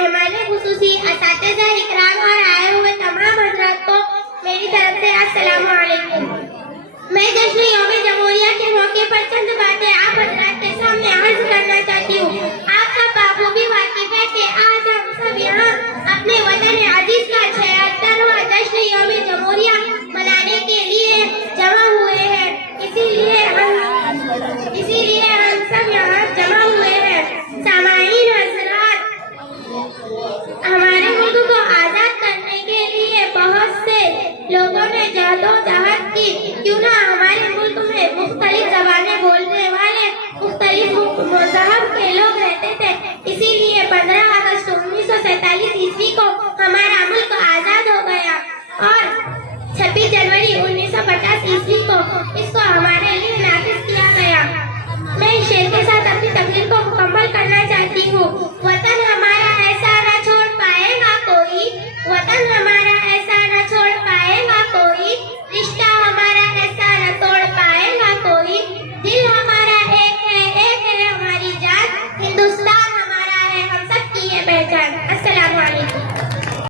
مہمان خصوصی، اساتذہ اکرام اور آئے ہوئے تمام حضرات کو میری طرف سے السلام علیکم۔ میں جشن یوم جمہوریہ کے موقع پر چند باتیں آپ حضرات کے سامنے عرض کرنا چاہتی ہوں۔ آپ سب بخوبی واقف ہے کہ آج ہم سب یہاں اپنے وطن عزیز کا 76واں جشن یوم جمہوریہ منانے کے لیے جمع ہوئے ہیں۔ اسی لیے ہم سب یہاں جمع ہوئے ہیں۔ سامعین حضرات، ہمارے ملک کو آزاد کرنے کے لیے بہت سے لوگوں نے جہدوجہد کی۔ کیوں نہ ہمارے ملک میں مختلف زبانیں بولنے والے مختلف مذہب کے لوگ رہتے تھے، اسی لیے 15 اگست 1947 عیسوی کو ہمارا ملک آزاد ہو گیا اور 26 جنوری 1950 عیسوی کو اس کو ہمارے لیے نافذ کیا گیا۔ میں اس شعر کے ساتھ اپنی تقریر کو مکمل کرنا چاہتی ہوں۔ وطن ہمارا ایسا نہ چھوڑ پائے گا کوئی، وطن ہمارا ایسا نہ چھوڑ پائے گا کوئی، رشتہ